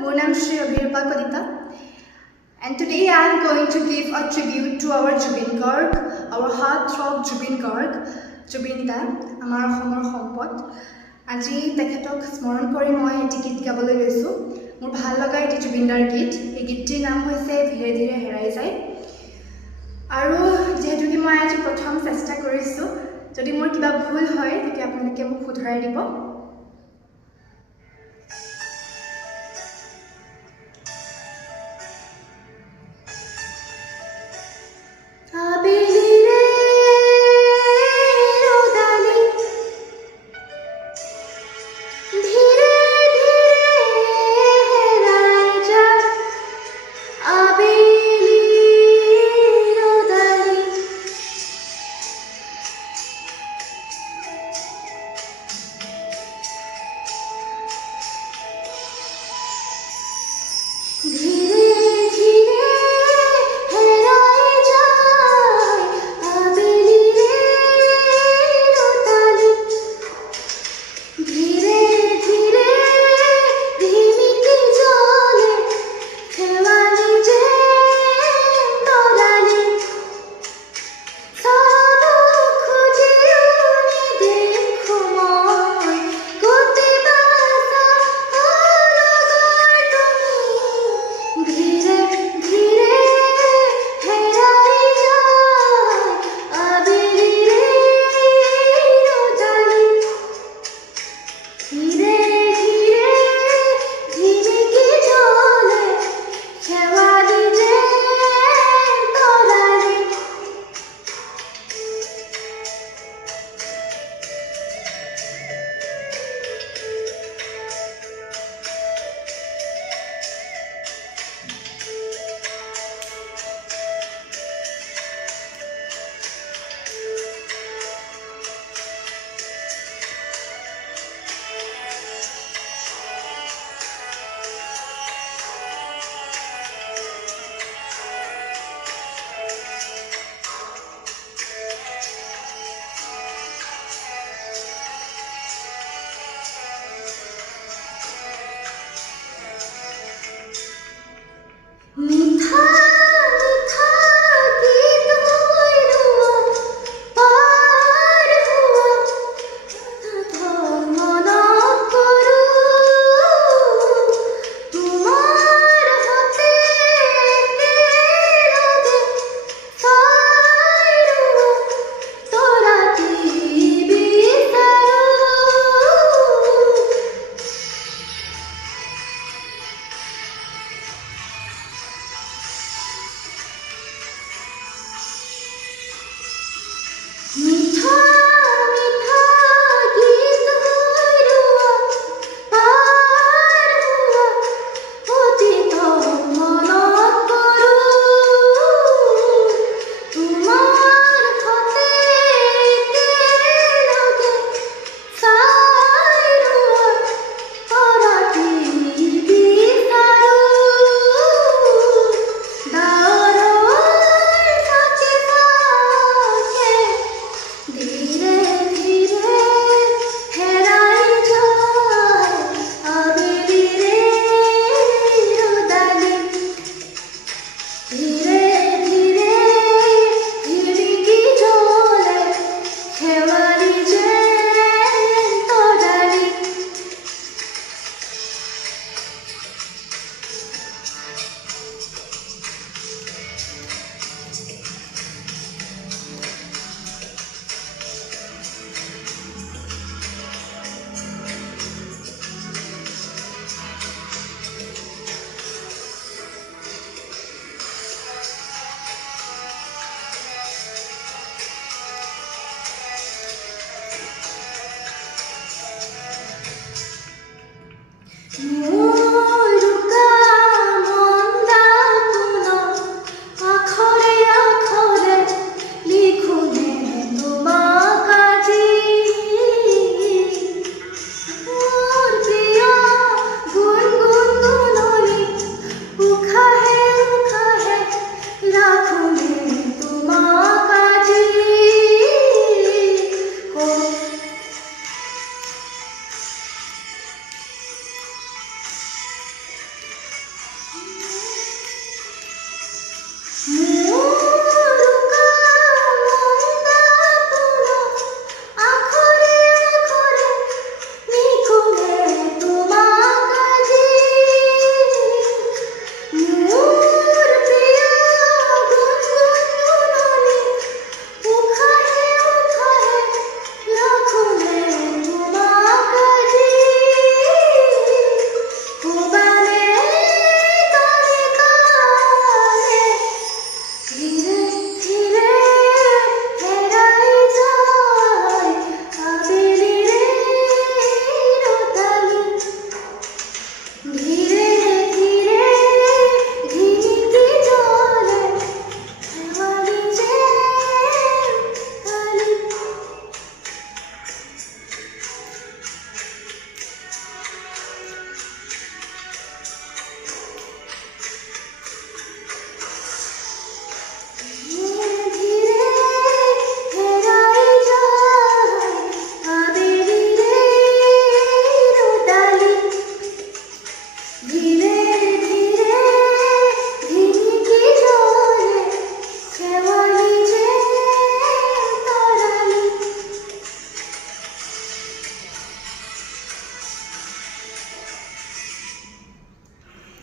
my name is Shri Abhirpa Kalita, and today I am going to give a tribute to our Jubin Garg, our heartthrob Jubin Garg, Jubin Da, আমাৰ অসমৰ সম্পদ। আজি তেখেতক স্মৰণ কৰি মই এটি গীত গাবলৈ লৈছোঁ। মোৰ ভাল লগা এটি জুবিন দাৰ গীত। এই গীতটিৰ নাম হৈছে ধীৰে ধীৰে হেৰাই যায়। আৰু যেহেতু কি মই আজি প্ৰথম চেষ্টা কৰিছোঁ, যদি মোৰ কিবা ভুল হয় তেতিয়া আপোনালোকে মোক শুধৰাই দিব।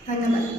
ধন্যবাদ।